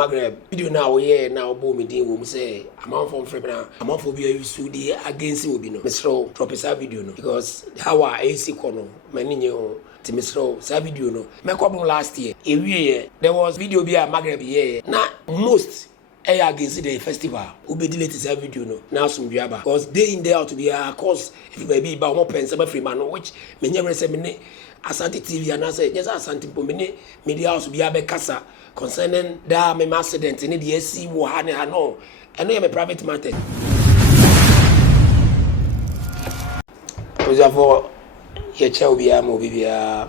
Magraheb video now yeah now bo me din wo mu say amount from frame na amount for be use the against obi no Mr. drop esa video no because how AC kono mani nye o ti Mr. sa video no me kwabon last year there was video be a Magraheb yeah na most against the festival obedi latest video no now some biaba because day in day out to be a cause if baby ba mo pen say free man no which me nyere say me asantehene and I say yes asantehene media house biaba kasa concerning that me accident in the AC wo ha ne ha no eno ye me private matter for ye che obia mo bibia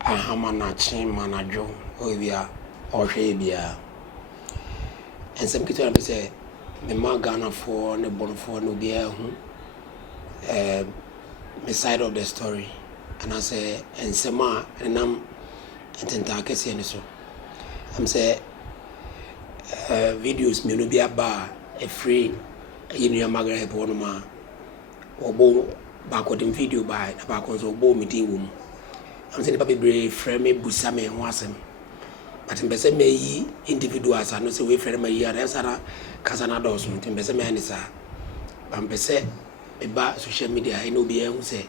ahama na chi manajo obia ohwe bia and some people say me Ghana for ne bon for no bia hu me side of the story and I say and sema and am ententa kese ne so I'm say videos me no bia ba a free you Magraheb one ma obo backward in video by about so bo me din wom I'm saying papi brave frame me busa me ho asem but in person may individuals are no say we frame me here answer kasana dos in person me ani sa am pese e ba social media I no be hu say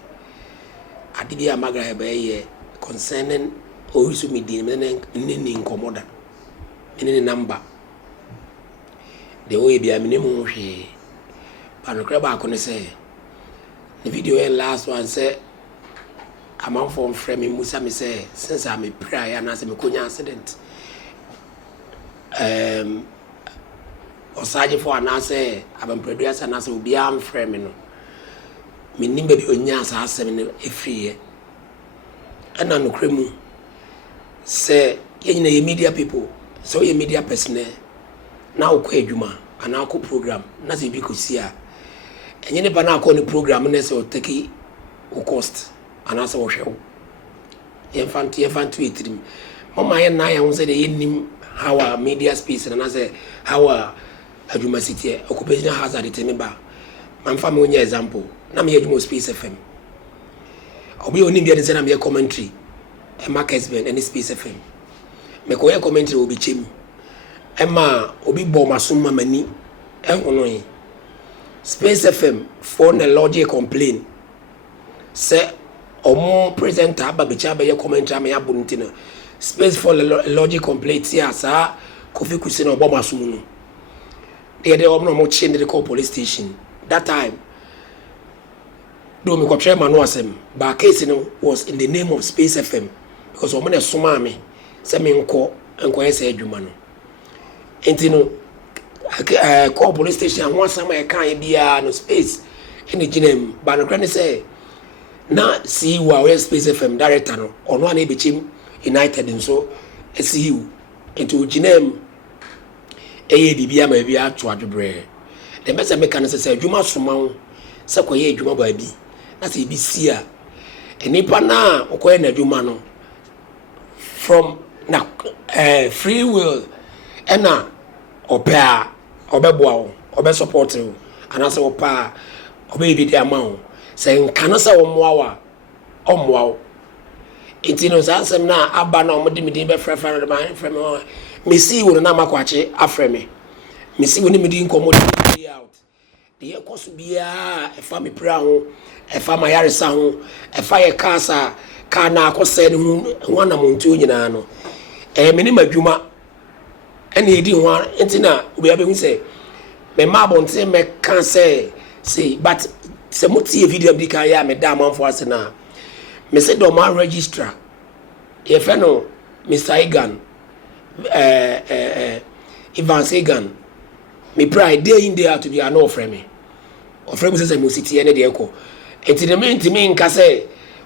adibia Magraheb ye concerning owisu me din ni incomoda any number the way be a minimum hwe panokra ba ko ne say the video and last one say I'm on from frame Musa me say since I'm a prayer and as me konya accident osaje for an say I'm producer and as will be am frame no me nimba bi onya asa asem no efriye ana no kremu say ye media people so ye media person na ukọ adwuma ana akọ program na se bi ko sia enye ne ba na akọ ne program na se o take o cost ana se o hwew ye fantu etrim mama ye na ya ho se de yenim how a media space na se how a adwuma city occupation hazard teme ba man fa me onya example na me adwuma space fm obi oni bia de se na me commentary e markets ben any space fm me ko ye commentary obi chem Emma obi bo masuma mani hono yi Space FM for the logic complain say omo presenter ba becha be commentary me abuntina Space for the logic complaint here sa Kofi kusi na obo masumu no dey omo mo change the police station that time do me ko chairman no asem ba case no was in the name of Space FM because omo na suma me say me nko yesa adwuma no entino call police station one sama e kan bia no Space in the ginem ba no kran say na see wa we Space FM director no ono ana be chim United nso see you into ginem eye bibia ma bia ato adwobre the best make can say adwuma soma wo se koye adwuma ba bi na se bi sia enipa na okoye na adwuma no from na free will ena opa obeboa wo obe support wo anase opa obe bi dia ma wo se nka na se wo moa wa ommoa wo intino sansem na aba na omode midin be frefra na ma frem mesi wo na makwache afreme mesi wo ni midin komode out de ekoso bia e fa me pra ho e fa ma yaresa ho e fa ye kasa ka na akose ni hu na montu nyina no meni madwuma ene edi ho entina obi abehu say me ma bonte me kan say but se muti video bi kan ya me da manfo ase na me say Dormaa registrar ye fe no Mr. Egan Ivan Segan me pride day in day out to be an offer me say mo city ene de eko entina me ntimi nka say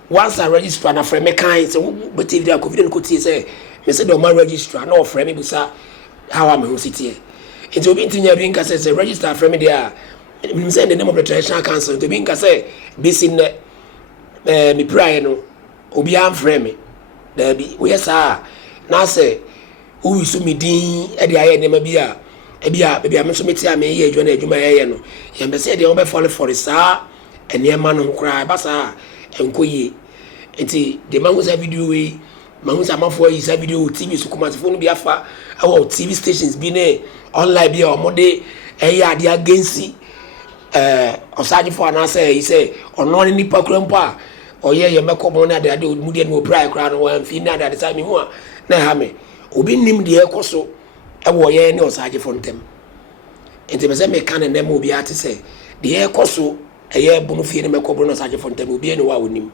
once I register na frame me kan say but if they Covid ko tie say me say Dormaa registrar na offer me busa how am I city it will be intinya bi nka say register frame there me say the name of the traditional council to be nka say bisin me prayer no obi am frame me there be we say na say who is me din e dey aye nema bia e bia me so meti am ye adwuma na adwuma ye no ye be say dey on be fall for the sa enema no kra ba sa enkoyi enti de mangu sa video we mangu sa mafo yi sa video TV su kuma phone bi afa our TV stations be ne online be or mode ade against osaje for an answer he say or no ni pakrampa or ye meko na de mudi no pray kra no wan fi na de time hu na ha me obi nim de ekoso wo ye ne osaje for ntem enti be say me kan na mo bi ate say de ekoso eye bunu fi ne meko no osaje for ntem obi ne wa onim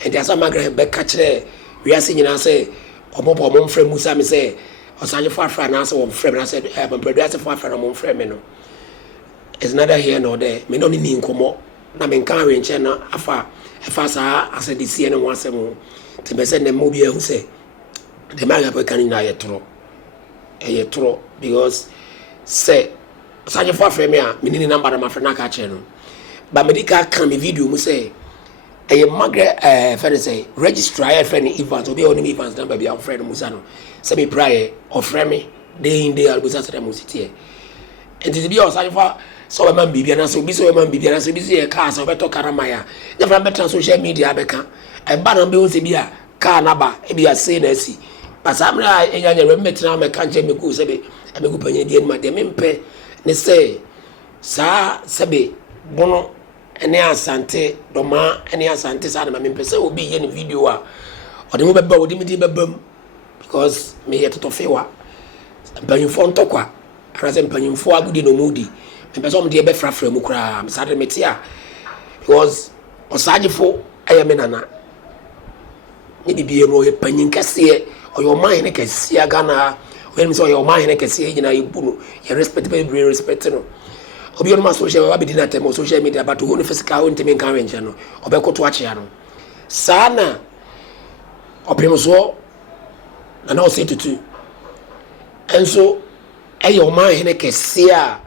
enti asa Magraheb be ka kire wi ase nyina say omobo mo mfrem musa me say osaje for afra na say wo mfrem na say bampedu ase for afra na mo mfrem me no. It's neither here nor there. Me no ni nkomo na me nkan we nche na afa sa asedisi ene wasem te be se ne mo bi ehu se the Magraheb kan na ye tro because say saje for frame a me ni number ma frena ka che no ba medical kan me video mu say Magraheb for say registrar e friend event obi oni events number bi am friend musa no say me prayer or frame me day in day albusa say mo sitie and it be o saje for so man bibia na so bi so man bibia na so bi se car so beto karamaya na from beto social media beka e ba na be o se bi a car na ba e bi a say na si pasamra enya nya remetra me kan che me ku se be e me ku panye die ma de me mpe ne say sa sebe bono ene asante Dormaa ene asante sa na me mpe se obi ye ne video a o de mo beba o de me di bebam because me ye to fewa banyfo ntokwa ara se mpanyimfo agudi no mudi person dey be frafra mu kra am sade metia because osagefo ayame nana ni bibie mo ye panyin kase oyo man ne kase Ghana when me say oyo man ne kase gina yibunu ye respect be respect no obi on ma social wa be dinner time social media but who no physical ntimi kan wenche no obekoto ache no sana opemso na o say tutu enso ayo man ne kase a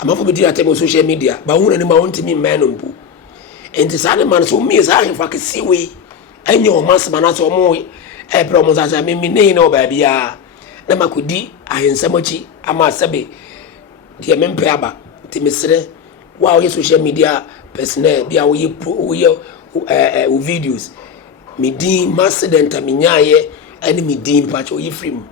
amafo bidi atemo social media ba hu na ma wontimi man no mpu enti sa ne man so mi sa ahemfa kesi we anya o masma na so mo promo za me ne no ba bia na makodi ahensamachi ama sabe de mempe aba ti mesre wa o social media personnel bia wo ye videos me din accident aminyaye ani me din pacho yifrim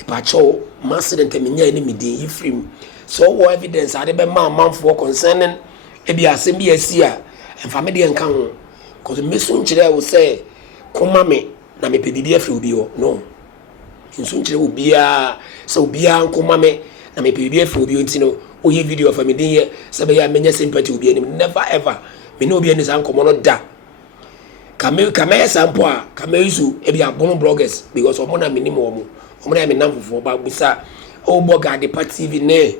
e pacho accident aminyaye ni me din yifrim so what evidence are be man for concerning e bi asem bi asia emfa me de nka ho cause me so nkyere wo say koma me na me pedibi afi obi ho no nso nkyere obi a so obi a koma me na me pedibi afi obi ho ntino o ye video of me din ye se be ya menya sympathy obi anim never ever me no obi ani san komo no da kame sample a kame isu e bi abono bloggers because omo na me nim omo na me namfofo ba busa o boga de TV ne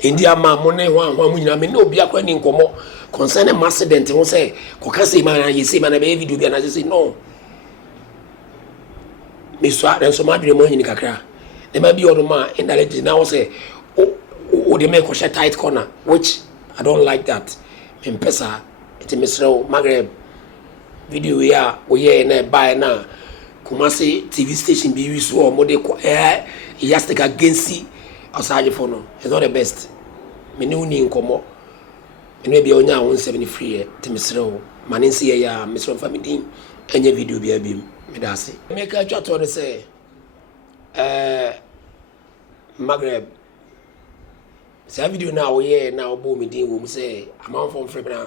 India ma mo ne ho mu nyina me no bia kwa ni nkomo concerning accident won say ko ka say man ye say man be video bia na say no me so a so ma dre mo nyini kakra ne ma bi odoma indirect na wo say o de make a tight corner which I don't like that me pesa it Mr. Magraheb video ya o ye na buy na Kumasi TV station be use or mo de yastic against osaje for no it's not the best me ne uni nkomo me bia onya 170 free te mesrew manensi ya mesrew family enye video bia bim me da ase me ka twa to say Magraheb sa video na wo ye na obo me din wo mu say amanfo free na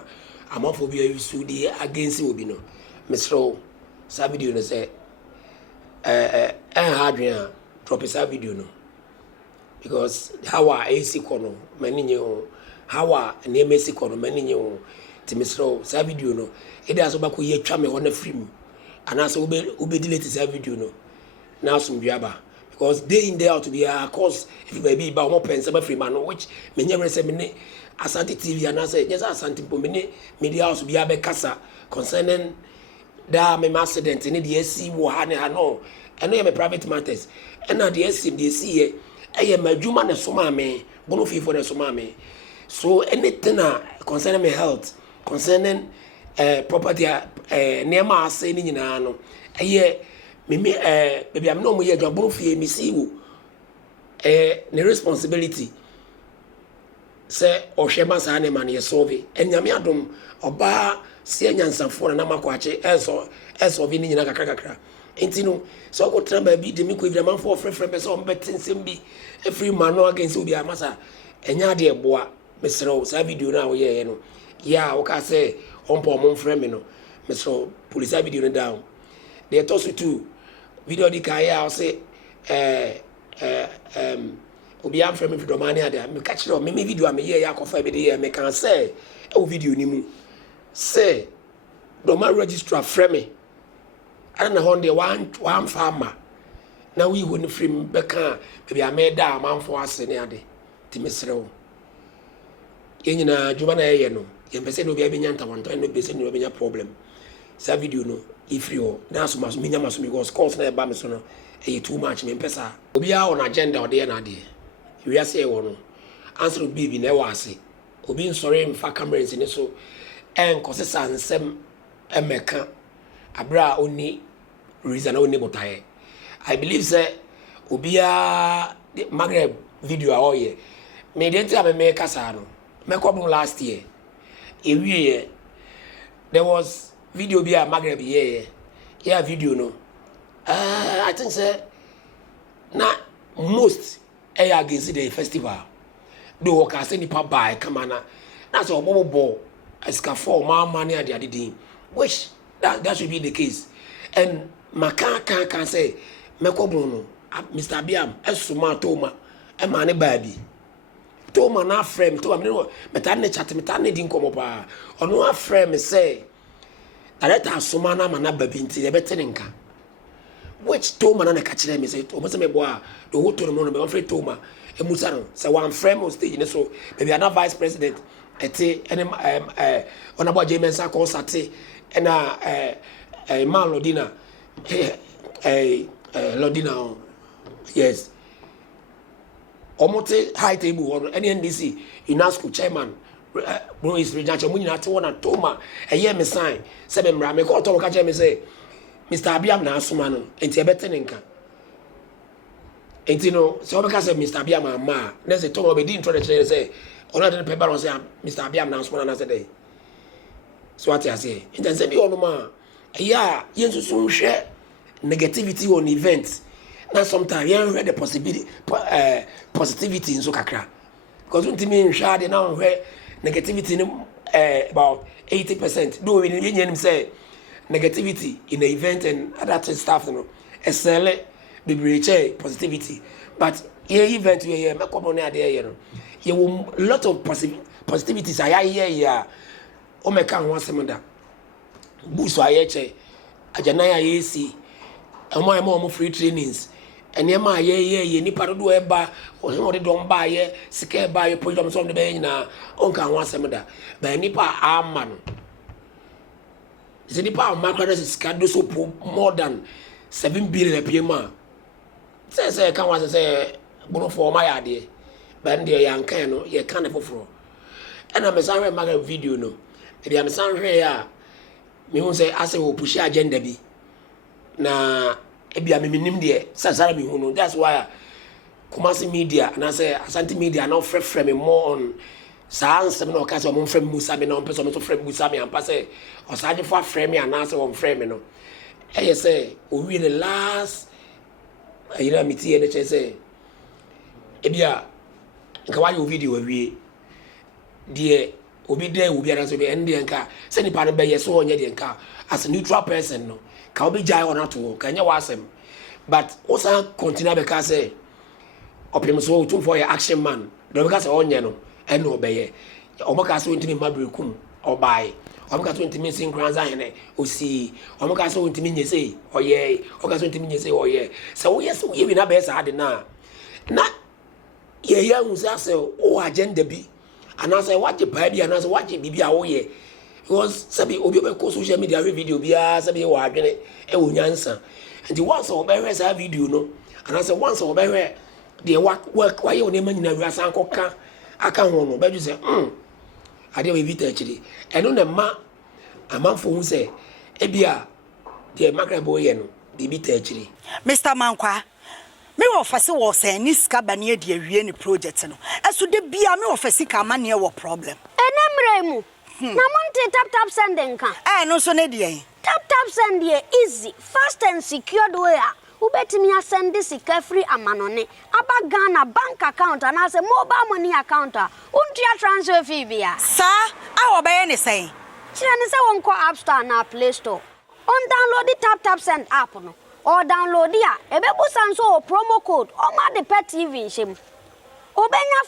amanfo bia use di against obi no mesrew sa video no say hardware drop sa video no because how are AC kono maninye how are NMC kono maninye timisro sa video no e dey aso ba ko ye twa me ho na film anaso ube delete sa video no na so mbiaba because day in day out be a cause if baby ba mo pen sa free man which menye rese me ne Asante TV anaso yes Asante po me ne media house be abe kasa concerning da me accident ne dey AC wo ha ne ha no eno ye me private matters ena dey AC dey see ye eye madwuma ne soma me bono fifo ne soma me so anything concerning my health concerning property neema ase ni nyina no eye me baby am no mo ye adwa bono fie me see wo ne responsibility se ohwema sa ne man ye solve enyame adom oba se nyansafo na makwache eso vi ni nyina kakra enti no so ko tramba bi de me ko evra man for frefre be so mbetensem bi every man no against obi amasa enya de eboa mesro sa video na wo ye no ya wo ka say ompo mo frɛ me no mesro police video no down they toss you to video di ka ya wo say obi am frɛ me Dormahene ada me catch no me video am ye ya kofa be de me kan say e video ni mu say Dormaa registrar frɛ me ana honde one farmer na we won free beka baby ameda amanfo ase ne ade ti mesrew yenyina djuma na ye no ye mpese no bia benya ntawanto no bese no benya problem sa video no if you na so maso menya maso because calls na e ba me so no e too much me mpesa obi a on agenda ode na ade we ase e wo no answer baby na e wa ase obi nsore mfa cameras ni so enkosesa nsem emeka abra oni reason oni botaye I believe say obia Magraheb video a oye me dey tell me kasa no me come last year ewie there was video bia Magraheb yeah video no I think say na most against the festival do work as any pa buy come na so bobo eska for money and the din which that should be the case and maka can say mekobunu Mr. Biam esuma toma e ma ne baabi toma na frame toma me metane chat metane din komo pa ono a frame say director asuma na ma na baabi nti e betene nka which toma na ka kire me say omo se me boa do woto no be frame toma e musa no say one frame on stage ne so maybe ana vice president ete ene onabo jemensa ko sate ena man lodina Lodina, yes. Omote high table or any NDC, UNESCO chairman, bro is regional Munina to one and Toma, a year me sign, 7 Rame, call Tom catch me say, Mr. Abiam na Sumano, and Tibetanenka. And you know, so because of Mr. Abiam, ma, there's a Tom didn't try to say, or not in the paper on say, Mr. Abiam na Sumana another day. So what I say, and then say, oh, ma, yeah, yes, soon share. Negativity on events. Now sometimes you read the positivity in so kakra. Because when me share now negativity about 80%. Do we need say negativity in the event and other stuff, you know. Excel be positivity. But here event we make up on there, you know. You a lot of positivities I here. O me kan one semanda. Boost I ajanaya yesi. Amo free trainings and yema ye nipa do eba o de don ba ye sika ba ye program so de be nyina onka ho asem da ba nipa ama no nipa makra sika do so more than 7 billion pma say kan wa say bono for my ade ba ndie yankan no ye kan foforo ena me san hwe Magraheb video no e dia me san hwe ya me hu say ase wo push agenda bi na ebia me nim de sasara me hu no that's why Kumasi media and I say Asante media now frɛ me more on sans me no ka say mo frɛ me musa me na person me to frɛ musa me ampa say osaje for frɛ me and I say on frɛ me no e say o wi the last ayira meti e de say ebia nka wa yo video awie de obi there obi ara so be ende nka say nipa no be yes so onye de nka as a neutral person no ka obi jai on ato ka nya wasem but osa continue be ka say opem so to for your action man do be ka say onye no e no obeye omoka so ntimi mabrekum obai omoka so ntimi sinkranza hene osi omoka so ntimi nyese oye omoka so ntimi nyese oye so yes we bi na be sa ade na ye ya unsa say o agenda bi anase waje pa bi anase waje bibia wo ye because sabi obi be social media video bia sabi wa adwene e wo nyansa and once o be hwe sa video no anase once o be hwe de work why you nema nyina wiasa ankoka aka ho no be ju say ade we vita chiri eno na ma amanfo hu say e bia de Magraheb ye no de vita chiri Mr. Mankwa me office wo say ni ska bane ade awie ni project no eso de bia me office ka mane wo problem enemremu na monte tap sending ka no so ne de Tap send ye easy, fast and secured way. Ubetimi send this free amanone. Aba Ghana bank account and as a mobile money account. Untia transfer fee via. Sir, I will buy anything. Chilani say won't call App Store na Play Store. On download the tap send app no. Or download ya. Ebebu sanso promo code. Or ma the pet TV shim. Obenya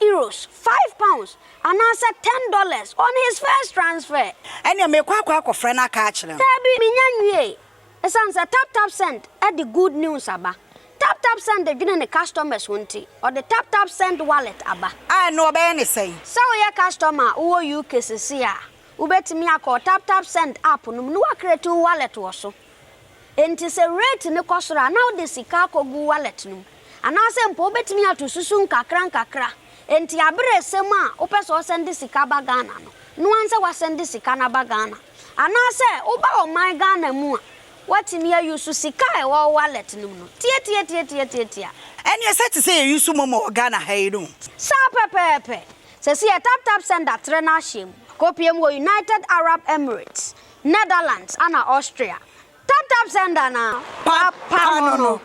€5, £5, and answer $10 on his first transfer. And you make quack friend a catch them. Tabi minyanwe. Esansa tap send at the good news aba. Tap send the giving the customers wanti or the tap send wallet aba. I know about anything. So your customer who you kesisia. Ubetimi akọ tap send app no no create wallet wo so. Enti se rate ne kosora now the sika kogu wallet no. Anase mpo betimi atu susu nkakra enti abere sem a opeso send sika ba Ghana no anse wa send sika na ba Ghana anase oba o my Ghana mu a watimi ayusu sika e wo wallet no tie And you said to say you use momo Ghana hey no sa pepepe se si tap send that trainer shim Kofi mo United Arab Emirates Netherlands and Austria tap send na papa no